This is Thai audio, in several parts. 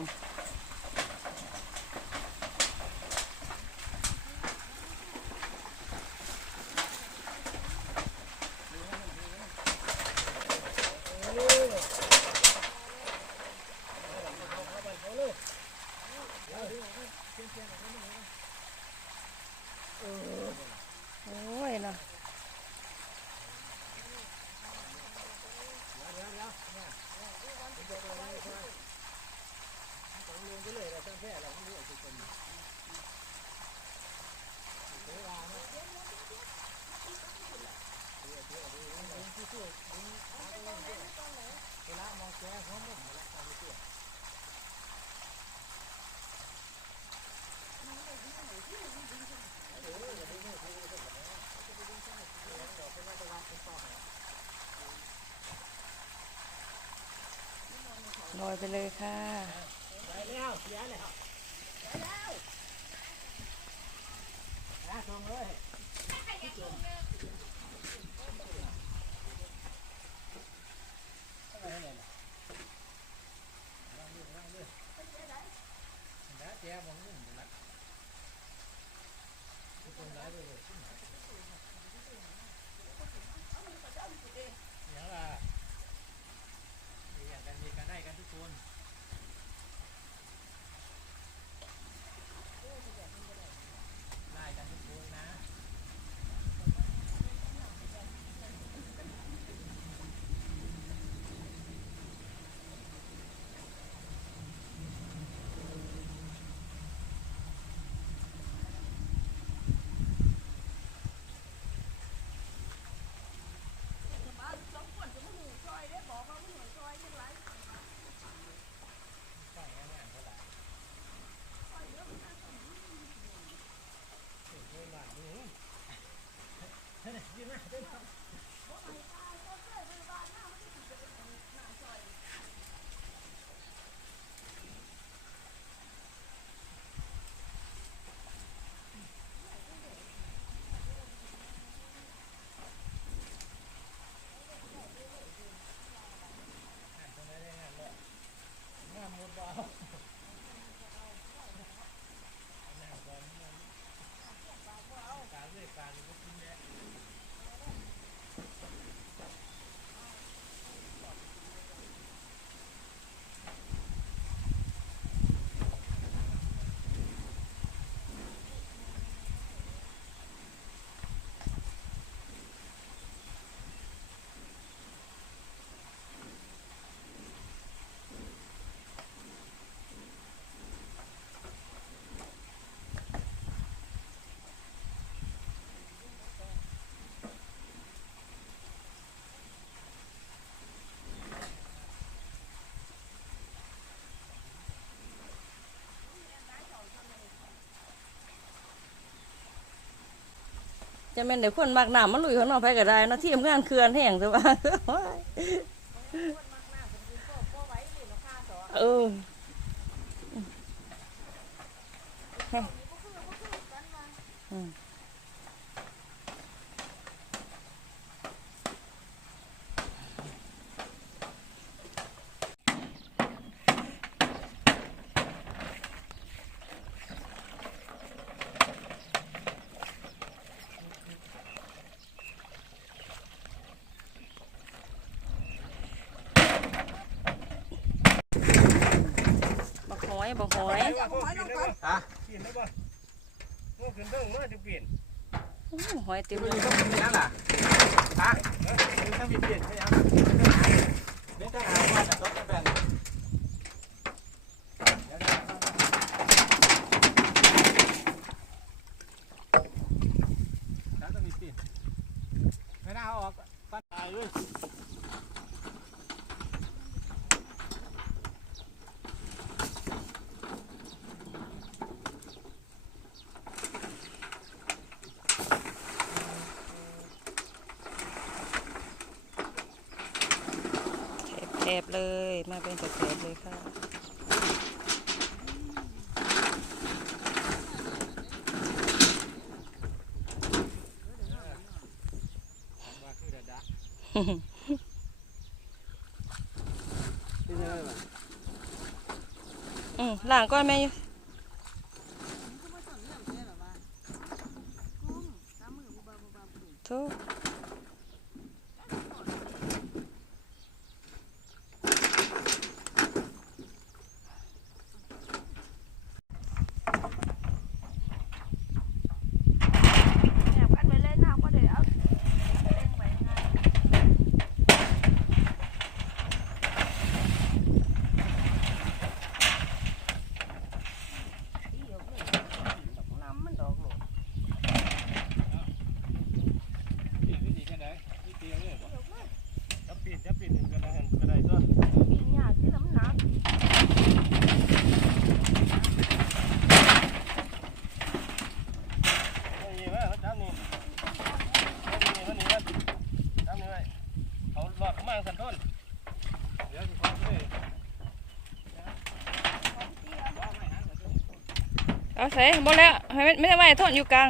มโอ้ยเนาะลอยไปเลยค่ะได้แล้วเสียแล้วส่งเลยจะเป็นเดี๋ยวคนมากหนามมันลุยเขาหน่อไปก็ได้นะที่ทำงานเขื่อนแห้งแต่ว่าเออบักหอยฮะกินได้ป่ะเมื่อคืนเพิ่งเมื่อจะเปลี่ยนหอยเต็มเล เลย ย นั่นล่ะฮะถ้ามีเปลี่ยนไม่เอาเดี๋ยวจะหาว่าจะต้องแบ่งแล้วจะมีเปลี่ยนไม่น่าเอาออกปั้นตายเลยแอบเลยมาเป็นแถบเลยค่ะ ล้างก้อนแม่อยู่โธ่จะปิดก็ได้ตัวนี่ว่าเขาจับนี่นี่จับนี่ไว้เขาหลอดมาสั่นต้นเดี๋ยวสิพอเลย เอาใส่หมดแล้วไม่ได้ไว้ทนอยู่กลาง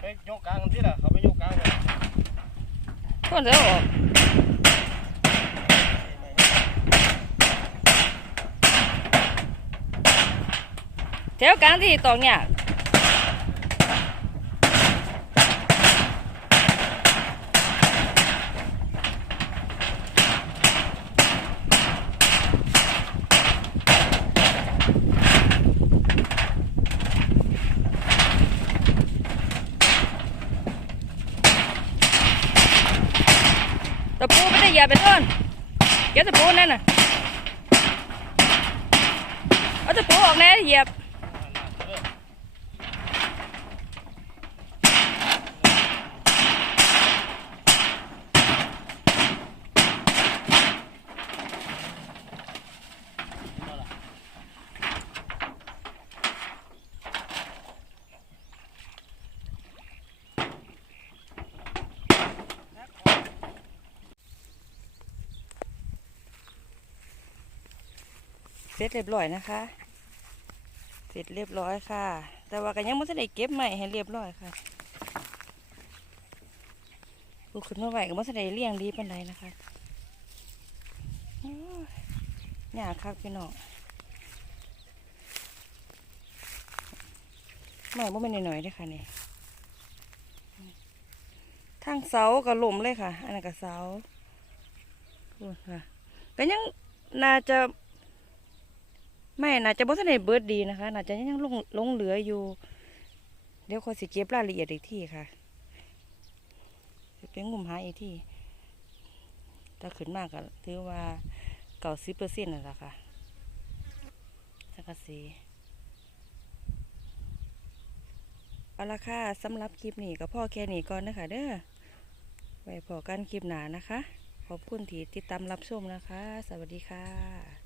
ไปโยกกลางกันที่ละเขาไปโยกกลางเลย ทนเดี๋ยวออกแถวกลางที่ตอกเนี่ยตะปูไม่ได้เหยียบไปต้นเก็บตะปูนั่นน่ะเอาตะปูออกแน่เหยียบเสร็จเรียบร้อยนะคะเสร็จเรียบร้อยค่ะแต่ว่าก็ยังไม่ได้เก็บใหม่ให้เรียบร้อยค่ะลูกขึ้นมาไหวก็ไม่ได้เลี้ยงดีเป็นไรนะคะหยาคักพี่น้องใหม่บ่เป็นหน่อยๆเลยค่ะนี่ทางเสาก็หล่มเลยค่ะอันนั้นก็เสาค่ะก็ยังน่าจะไม่น่าจะบ่ทันได้เบิดดีนะคะน่าจะยังลงเหลืออยู่เดี๋ยวขอสิเก็บรายละเอียดอีกทีค่ะจะเป็นงุ่มหาอีกทีถ้าขึ้นมากก็ถือว่า90%นั่นแหละค่ะสังกะสีเอาละค่ะสำหรับคลิปนี้ก็พ่อแค่นี้ก่อนนะคะเด้อไว้พอกันคลิปหน้านะคะขอบคุณที่ติดตามรับชมนะคะสวัสดีค่ะ